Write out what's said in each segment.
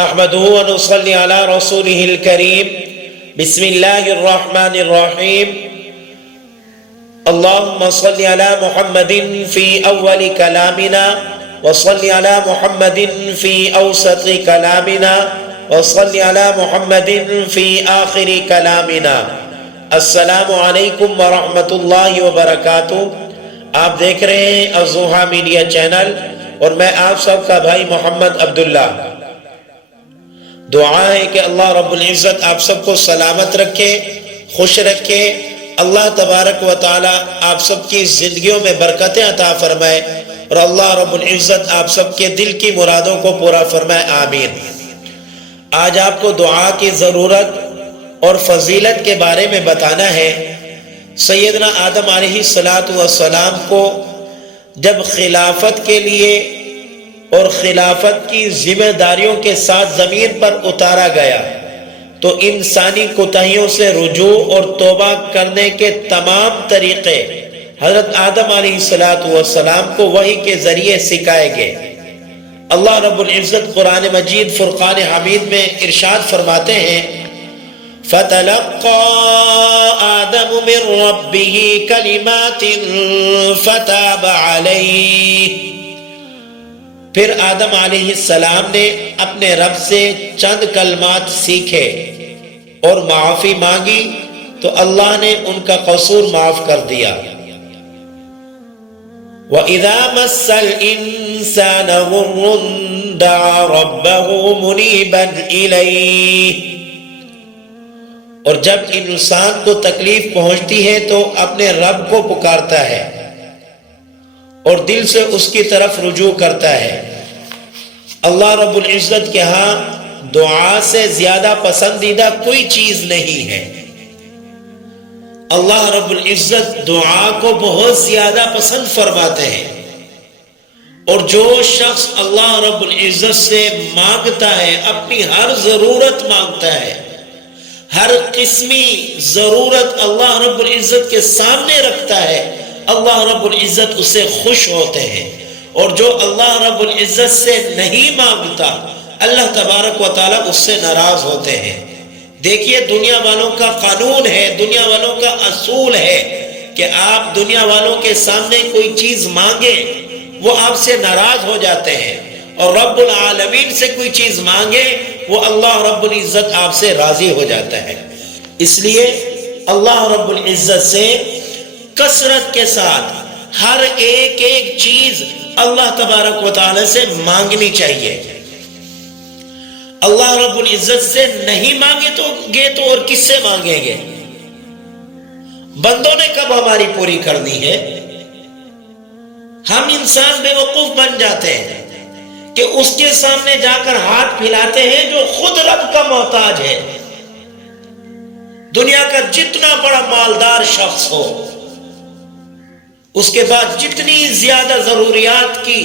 نحمده ونصلي على رسوله الكريم بسم الله الرحمن الرحيم اللهم صل على محمد في أول كلامنا وصل على محمد في أوسط كلامنا وصل على محمد في آخر كلامنا السلام علیکم ورحمۃ اللہ وبرکاتہ۔ آپ دیکھ رہے ہیں الضحیٰ میڈیا چینل اور میں آپ سب کا بھائی محمد عبداللہ۔ دعا ہے کہ اللہ رب العزت آپ سب کو سلامت رکھے، خوش رکھے۔ اللہ تبارک و تعالی آپ سب کی زندگیوں میں برکتیں عطا فرمائے اور اللہ رب العزت آپ سب کے دل کی مرادوں کو پورا فرمائے، آمین۔ آج آپ کو دعا کی ضرورت اور فضیلت کے بارے میں بتانا ہے۔ سیدنا آدم علیہ السلام کو جب خلافت کے لیے اور خلافت کی ذمہ داریوں کے ساتھ زمین پر اتارا گیا تو انسانی کوتاہیوں سے رجوع اور توبہ کرنے کے تمام طریقے حضرت آدم علیہ السلام کو وحی کے ذریعے سکھائے گئے۔ اللہ رب العزت قرآن مجید فرقان حمید میں ارشاد فرماتے ہیں فَتَلَقَّى آدَمُ مِن رَبِّهِ كَلِمَاتٍ فَتَابَ عَلَيْهِ۔ پھر آدم علیہ السلام نے اپنے رب سے چند کلمات سیکھے اور معافی مانگی تو اللہ نے ان کا قصور معاف کر دیا۔ وَإِذَا مَسَّ الْإِنسَانَ ضُرٌّ دَعَا رَبَّهُ مُنِيبًا إِلَيْهِ۔ اور جب انسان کو تکلیف پہنچتی ہے تو اپنے رب کو پکارتا ہے اور دل سے اس کی طرف رجوع کرتا ہے۔ اللہ رب العزت کے ہاں دعا سے زیادہ پسندیدہ کوئی چیز نہیں ہے۔ اللہ رب العزت دعا کو بہت زیادہ پسند فرماتے ہیں، اور جو شخص اللہ رب العزت سے مانگتا ہے، اپنی ہر ضرورت مانگتا ہے، ہر قسمی ضرورت اللہ رب العزت کے سامنے رکھتا ہے، اللہ رب العزت اس سے خوش ہوتے ہیں۔ اور جو اللہ رب العزت سے نہیں مانگتا، اللہ تبارک و تعالیٰ اس سے ناراض ہوتے ہیں۔ دیکھیے دنیا والوں کا قانون ہے، دنیا والوں کا اصول ہے کہ آپ دنیا والوں کے سامنے کوئی چیز مانگیں وہ آپ سے ناراض ہو جاتے ہیں، اور رب العالمین سے کوئی چیز مانگے وہ اللہ رب العزت آپ سے راضی ہو جاتا ہے۔ اس لیے اللہ رب العزت سے کثرت کے ساتھ ہر ایک چیز اللہ تبارک و تعالی سے مانگنی چاہیے۔ اللہ رب العزت سے نہیں مانگے تو اور کس سے مانگیں گے؟ بندوں نے کب ہماری پوری کرنی ہے؟ ہم انسان بے وقوف بن جاتے ہیں کہ اس کے سامنے جا کر ہاتھ پھیلاتے ہیں جو خود رب کا محتاج ہے۔ دنیا کا جتنا بڑا مالدار شخص ہو، اس کے بعد جتنی زیادہ ضروریات کی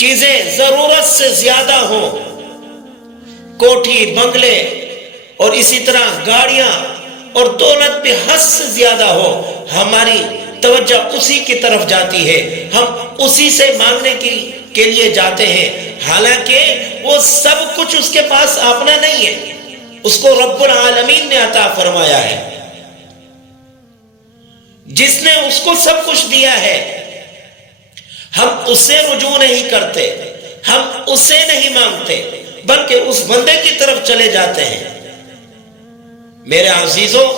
چیزیں ضرورت سے زیادہ ہوں، کوٹھی بنگلے اور اسی طرح گاڑیاں اور دولت بھی حد سے زیادہ ہو، ہماری توجہ اسی کی طرف جاتی ہے، ہم اسی سے مانگنے کے لیے جاتے ہیں، حالانکہ وہ سب کچھ اس کے پاس اپنا نہیں ہے، اس کو رب العالمین نے عطا فرمایا ہے۔ جس نے اس کو سب کچھ دیا ہے، ہم اس سے رجوع نہیں کرتے، ہم اس سے نہیں مانگتے، بلکہ اس بندے کی طرف چلے جاتے ہیں۔ میرے عزیزوں،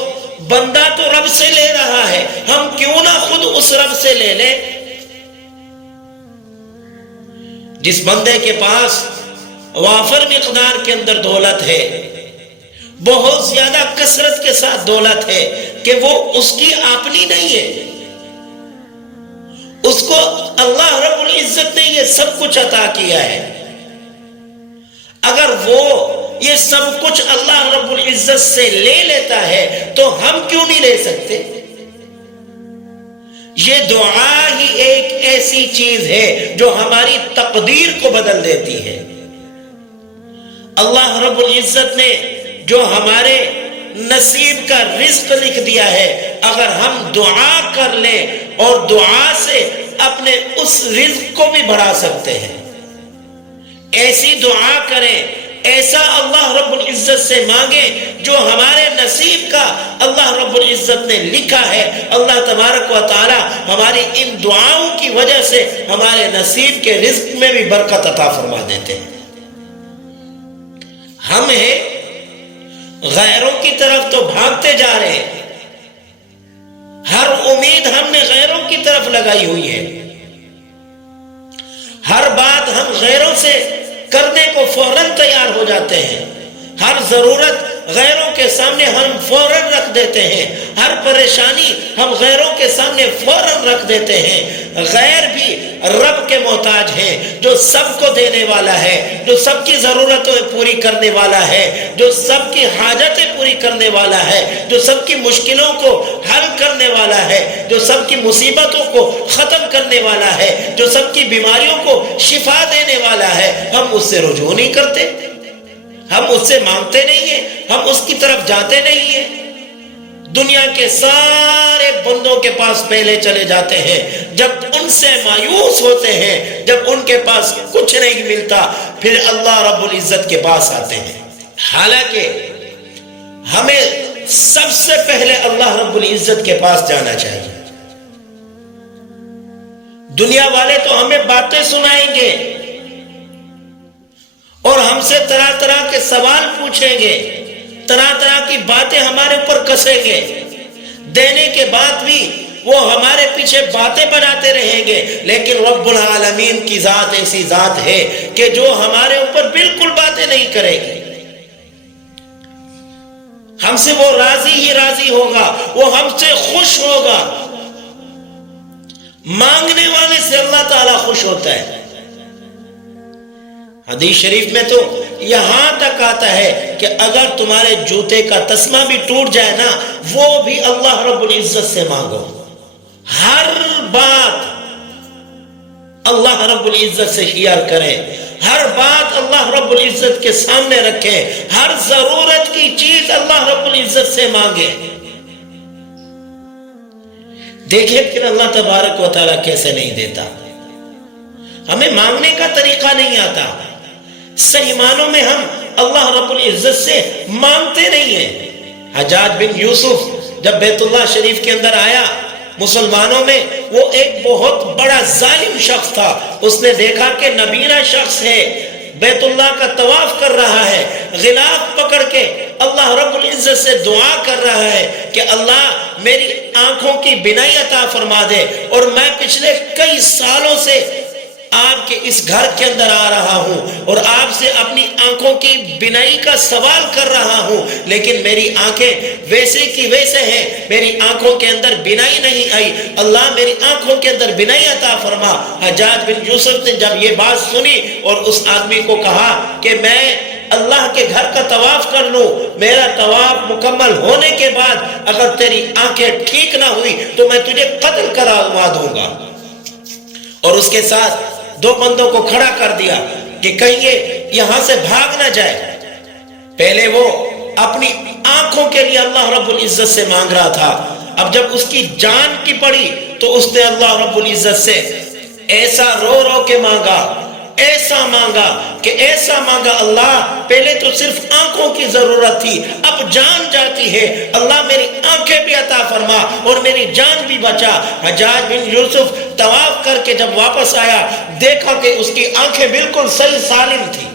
بندہ تو رب سے لے رہا ہے، ہم کیوں نہ خود اس رب سے لے لیں؟ جس بندے کے پاس وافر مقدار کے اندر دولت ہے، بہت زیادہ کثرت کے ساتھ دولت ہے کہ وہ اس کی اپنی نہیں ہے، اس کو اللہ رب العزت نے یہ سب کچھ عطا کیا ہے۔ اگر وہ یہ سب کچھ اللہ رب العزت سے لے لیتا ہے تو ہم کیوں نہیں لے سکتے؟ یہ دعا ہی ایک ایسی چیز ہے جو ہماری تقدیر کو بدل دیتی ہے۔ اللہ رب العزت نے جو ہمارے نصیب کا رزق لکھ دیا ہے، اگر ہم دعا کر لیں اور دعا سے اپنے اس رزق کو بھی بڑھا سکتے ہیں۔ ایسی دعا کریں ایسا اللہ رب العزت سے مانگیں جو ہمارے نصیب کا اللہ رب العزت نے لکھا ہے. اللہ تبارک و تعالی ہماری ان دعاؤں کی وجہ سے ہمارے نصیب کے رزق میں بھی برکت عطا فرما دیتے ہیں. ہم غیروں کی طرف تو بھاگتے جا رہے ہیں. ہر امید ہم نے غیروں کی طرف لگائی ہوئی ہے. ہر بات ہم غیروں سے کرنے کو فوراً تیار ہو جاتے ہیں. ہر ضرورت غیروں کے سامنے ہم فوراً رکھ دیتے ہیں. ہر پریشانی ہم غیروں کے سامنے فوراً رکھ دیتے ہیں. غیر بھی رب کے محتاج ہیں جو سب کو دینے والا ہے, جو سب کی ضرورتیں پوری کرنے والا ہے, جو سب کی حاجتیں پوری کرنے والا ہے, جو سب کی مشکلوں کو حل کرنے والا ہے, جو سب کی مصیبتوں کو ختم کرنے والا ہے, جو سب کی بیماریوں کو شفا دینے والا ہے. ہم اس سے رجوع نہیں کرتے, ہم اس سے مانگتے نہیں ہیں, ہم اس کی طرف جاتے نہیں ہیں. دنیا کے سارے بندوں کے پاس پہلے چلے جاتے ہیں. جب ان سے مایوس ہوتے ہیں, جب ان کے پاس کچھ نہیں ملتا, پھر اللہ رب العزت کے پاس آتے ہیں. حالانکہ ہمیں سب سے پہلے اللہ رب العزت کے پاس جانا چاہیے. دنیا والے تو ہمیں باتیں سنائیں گے اور ہم سے طرح طرح کے سوال پوچھیں گے, طرح طرح کی باتیں ہمارے اوپر کسیں گے. دینے کے بعد بھی وہ ہمارے پیچھے باتیں بناتے رہیں گے. لیکن رب العالمین کی ذات ایسی ذات ہے کہ جو ہمارے اوپر بالکل باتیں نہیں کرے گی. ہم سے وہ راضی ہی راضی ہوگا, وہ ہم سے خوش ہوگا. مانگنے والے سے اللہ تعالیٰ خوش ہوتا ہے. حدیث شریف میں تو یہاں تک آتا ہے کہ اگر تمہارے جوتے کا تسمہ بھی ٹوٹ جائے نا, وہ بھی اللہ رب العزت سے مانگو. ہر بات اللہ رب العزت سے شیئر کریں, ہر بات اللہ رب العزت کے سامنے رکھیں, ہر ضرورت کی چیز اللہ رب العزت سے مانگیں. دیکھیں پھر اللہ تبارک و تعالیٰ کیسے نہیں دیتا. ہمیں مانگنے کا طریقہ نہیں آتا. صحیح معنوں میں ہم اللہ رب العزت سے مانگتے نہیں ہیں. حجاج بن یوسف جب بیت اللہ شریف کے اندر آیا, مسلمانوں میں وہ ایک بہت بڑا ظالم شخص تھا. اس نے دیکھا کہ نبینا شخص ہے, بیت اللہ کا طواف کر رہا ہے, غلاف پکڑ کے اللہ رب العزت سے دعا کر رہا ہے کہ اللہ میری آنکھوں کی بینائی عطا فرما دے, اور میں پچھلے کئی سالوں سے آپ کے اس گھر کے اندر آ رہا ہوں اور آپ سے اپنی آنکھوں کی بینائی کا سوال کر رہا ہوں, لیکن میری آنکھیں ویسے کی ویسے ہیں, میری آنکھوں کے اندر بینائی نہیں آئی. اللہ میری آنکھوں کے اندر بینائی عطا فرما. حجاج بن یوسف نے جب یہ بات سنی اور اس آدمی کو کہا کہ میں اللہ کے گھر کا طواف کر لوں, میرا طواف مکمل ہونے کے بعد اگر تیری آنکھیں ٹھیک نہ ہوئی تو میں تجھے قتل کروا دوں گا. اور اس کے ساتھ دو بندوں کو کھڑا کر دیا کہ کہیں یہ یہاں سے بھاگ نہ جائے. پہلے وہ اپنی آنکھوں کے لیے اللہ رب العزت سے مانگ رہا تھا, اب جب اس کی جان کی پڑی تو اس نے اللہ رب العزت سے ایسا رو رو کے مانگا, ایسا مانگا کہ ایسا مانگا, اللہ پہلے تو صرف آنکھوں کی ضرورت تھی, اب جان جاتی ہے, اللہ میری آنکھیں بھی عطا فرما اور میری جان بھی بچا. حجاج بن یوسف طواف کر کے جب واپس آیا, دیکھا کہ اس کی آنکھیں بالکل صحیح سالم تھی,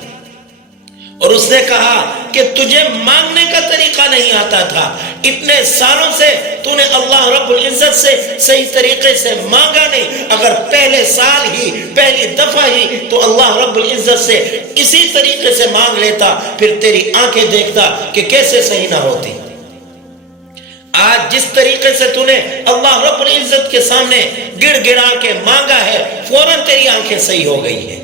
اور اس نے کہا کہ تجھے مانگنے کا طریقہ نہیں آتا تھا, اتنے سالوں سے تو نے اللہ رب العزت سے صحیح طریقے سے مانگا نہیں. اگر پہلے سال ہی, پہلی دفعہ ہی تو اللہ رب العزت سے اسی طریقے سے مانگ لیتا, پھر تیری آنکھیں دیکھتا کہ کیسے صحیح نہ ہوتی. آج جس طریقے سے تو نے اللہ رب العزت کے سامنے گڑ گڑا کے مانگا ہے, فوراً تیری آنکھیں صحیح ہو گئی ہیں.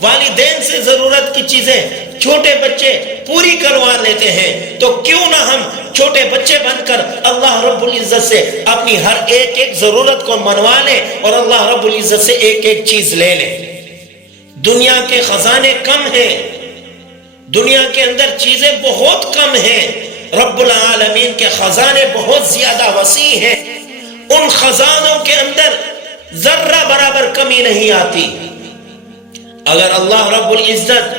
والدین سے ضرورت کی چیزیں چھوٹے بچے پوری کروا لیتے ہیں, تو کیوں نہ ہم چھوٹے بچے بن کر اللہ رب العزت سے اپنی ہر ایک ایک ضرورت کو منوا لیں اور اللہ رب العزت سے ایک ایک چیز لے لیں. دنیا کے خزانے کم ہیں, دنیا کے اندر چیزیں بہت کم ہیں, رب العالمین کے خزانے بہت زیادہ وسیع ہیں. ان خزانوں کے اندر ذرہ برابر کمی نہیں آتی. اگر اللہ رب العزت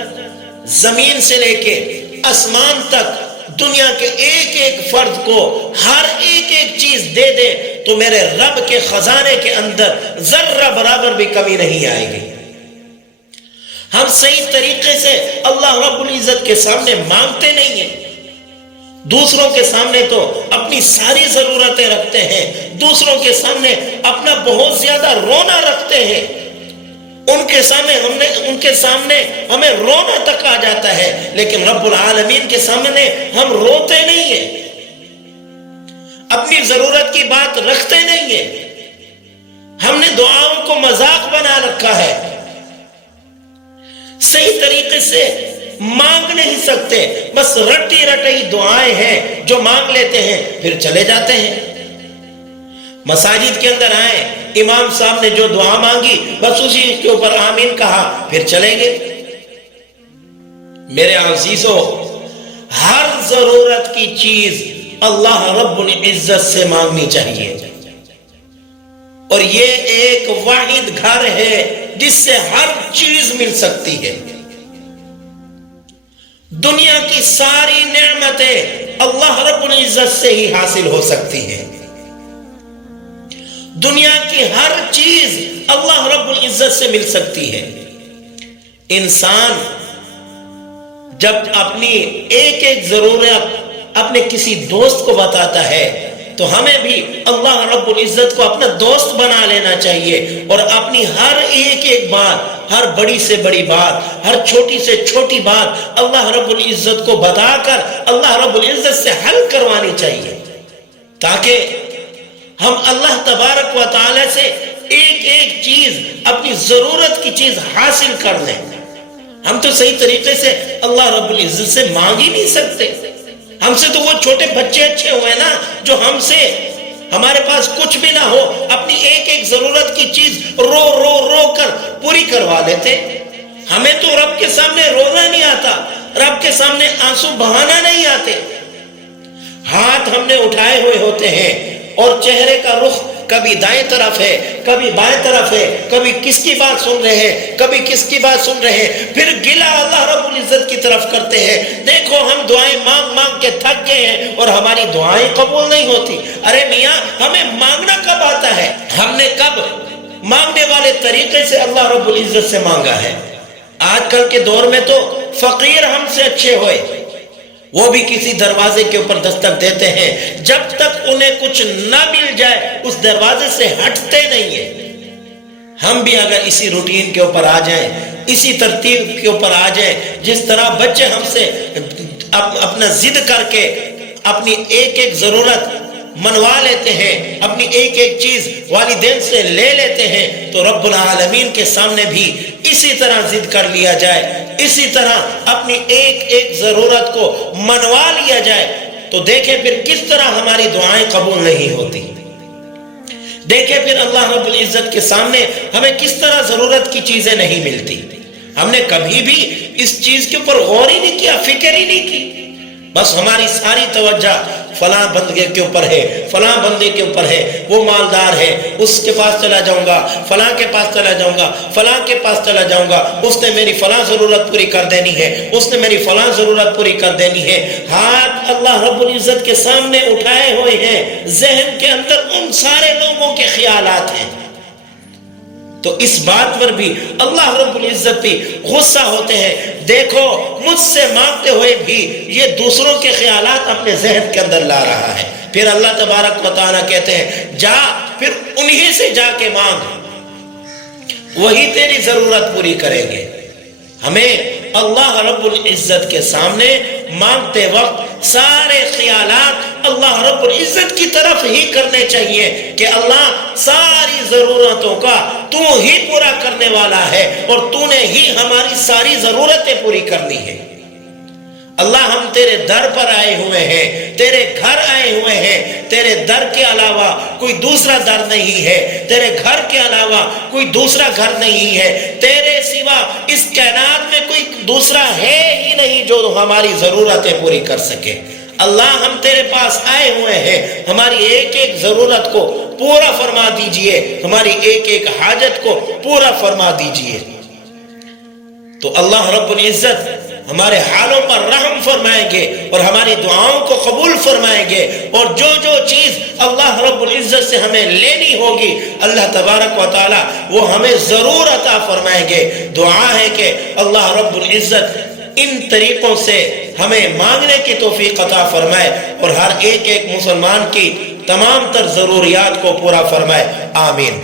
زمین سے لے کے آسمان تک دنیا کے ایک ایک فرد کو ہر ایک ایک چیز دے دے تو میرے رب کے خزانے کے اندر ذرہ برابر بھی کمی نہیں آئے گی۔ ہم صحیح طریقے سے اللہ رب العزت کے سامنے مانگتے نہیں ہیں، دوسروں کے سامنے تو اپنی ساری ضرورتیں رکھتے ہیں، دوسروں کے سامنے اپنا بہت زیادہ رونا رکھتے ہیں، ان کے سامنے ہمیں رونا تک آ جاتا ہے، لیکن رب العالمین کے سامنے ہم روتے نہیں ہیں، اپنی ضرورت کی بات رکھتے نہیں ہیں، ہم نے دعاؤں کو مذاق بنا رکھا ہے، صحیح طریقے سے مانگ نہیں سکتے، بس رٹی رٹی دعائیں ہیں جو مانگ لیتے ہیں پھر چلے جاتے ہیں۔ مساجد کے اندر آئے، امام صاحب نے جو دعا مانگی بس اسی کے اوپر آمین کہا پھر چلیں گے۔ میرے عزیزو، ہر ضرورت کی چیز اللہ رب العزت سے مانگنی چاہیے، اور یہ ایک واحد گھر ہے جس سے ہر چیز مل سکتی ہے۔ دنیا کی ساری نعمتیں اللہ رب العزت سے ہی حاصل ہو سکتی ہیں، دنیا کی ہر چیز اللہ رب العزت سے مل سکتی ہے۔ انسان جب اپنی ایک ایک ضرورت اپنے کسی دوست کو بتاتا ہے تو ہمیں بھی اللہ رب العزت کو اپنا دوست بنا لینا چاہیے، اور اپنی ہر ایک ایک بات، ہر بڑی سے بڑی بات، ہر چھوٹی سے چھوٹی بات اللہ رب العزت کو بتا کر اللہ رب العزت سے حل کروانی چاہیے، تاکہ ہم اللہ تبارک و تعالی سے ایک ایک چیز، اپنی ضرورت کی چیز حاصل کر لیں۔ ہم تو صحیح طریقے سے اللہ رب العزت سے مانگ ہی نہیں سکتے، ہم سے تو وہ چھوٹے بچے اچھے ہوئے نا جو ہم سے، ہمارے پاس کچھ بھی نہ ہو، اپنی ایک ایک ضرورت کی چیز رو رو رو کر پوری کروا لیتے۔ ہمیں تو رب کے سامنے رونا نہیں آتا، رب کے سامنے آنسو بہانا نہیں آتے، ہاتھ ہم نے اٹھائے ہوئے ہوتے ہیں اور چہرے کا رخ کبھی دائیں طرف ہے، کبھی بائیں طرف ہے، کبھی کس کی بات سن رہے ہیں، کبھی کس کی بات سن رہے ہیں، پھر گلہ اللہ رب العزت کی طرف کرتے ہیں، دیکھو ہم دعائیں مانگ مانگ کے تھک گئے ہیں اور ہماری دعائیں قبول نہیں ہوتی۔ ارے میاں، ہمیں مانگنا کب آتا ہے؟ ہم نے کب مانگنے والے طریقے سے اللہ رب العزت سے مانگا ہے؟ آج کل کے دور میں تو فقیر ہم سے اچھے ہوئے، وہ بھی کسی دروازے کے اوپر دستک دیتے ہیں، جب تک انہیں کچھ نہ مل جائے اس دروازے سے ہٹتے نہیں ہیں۔ ہم بھی اگر اسی روٹین کے اوپر آ جائیں، اسی ترتیب کے اوپر آ جائیں، جس طرح بچے ہم سے اپنا ضد کر کے اپنی ایک ایک ضرورت منوا لیتے ہیں، اپنی ایک ایک چیز والدین سے لے لیتے ہیں، تو رب العالمین کے سامنے بھی اسی طرح ضد کر لیا جائے، اسی طرح اپنی ایک ایک ضرورت کو منوا لیا جائے، تو دیکھیں پھر کس طرح ہماری دعائیں قبول نہیں ہوتی، دیکھیں پھر اللہ رب العزت کے سامنے ہمیں کس طرح ضرورت کی چیزیں نہیں ملتی۔ ہم نے کبھی بھی اس چیز کے اوپر غور ہی نہیں کیا، فکر ہی نہیں کی، بس ہماری ساری توجہ فلاں بندے کے اوپر ہے، فلاں بندے کے اوپر ہے، وہ مالدار ہے، اس کے پاس چلا جاؤں گا، فلاں کے پاس چلا جاؤں گا، فلاں کے پاس چلا جاؤں گا، اس نے میری فلاں ضرورت پوری کر دینی ہے، اس نے میری فلاں ضرورت پوری کر دینی ہے۔ ہاتھ اللہ رب العزت کے سامنے اٹھائے ہوئے ہیں، ذہن کے اندر ان سارے لوگوں کے خیالات ہیں، تو اس بات پر بھی اللہ رب العزت بھی غصہ ہوتے ہیں، دیکھو مجھ سے مانگتے ہوئے بھی یہ دوسروں کے خیالات اپنے ذہن کے اندر لا رہا ہے۔ پھر اللہ تبارک و تعالیٰ کہتے ہیں جا، پھر انہی سے جا کے مانگ، وہی تیری ضرورت پوری کریں گے۔ ہمیں اللہ رب العزت کے سامنے مانگتے وقت سارے خیالات اللہ رب العزت کی طرف ہی کرنے چاہیے کہ اللہ ساری ضرورتوں کا تو ہی پورا کرنے والا ہے اور تو نے ہی ہماری ساری ضرورتیں پوری کرنی ہے۔ اللہ ہم تیرے در پر آئے ہوئے ہیں، تیرے گھر آئے ہوئے ہیں، تیرے در کے علاوہ کوئی دوسرا در نہیں ہے، تیرے گھر کے علاوہ کوئی دوسرا گھر نہیں ہے، تیرے سوا اس کائنات میں کوئی دوسرا ہے ہی نہیں جو ہماری ضرورتیں پوری کر سکے۔ اللہ ہم تیرے پاس آئے ہوئے ہیں، ہماری ایک ایک ضرورت کو پورا فرما دیجئے، ہماری ایک ایک حاجت کو پورا فرما دیجئے۔ تو اللہ رب العزت ہمارے حالوں پر رحم فرمائیں گے اور ہماری دعاؤں کو قبول فرمائیں گے، اور جو جو چیز اللہ رب العزت سے ہمیں لینی ہوگی اللہ تبارک و تعالی وہ ہمیں ضرور عطا فرمائیں گے۔ دعا ہے کہ اللہ رب العزت ان طریقوں سے ہمیں مانگنے کی توفیق عطا فرمائے اور ہر ایک مسلمان کی تمام تر ضروریات کو پورا فرمائے، آمین۔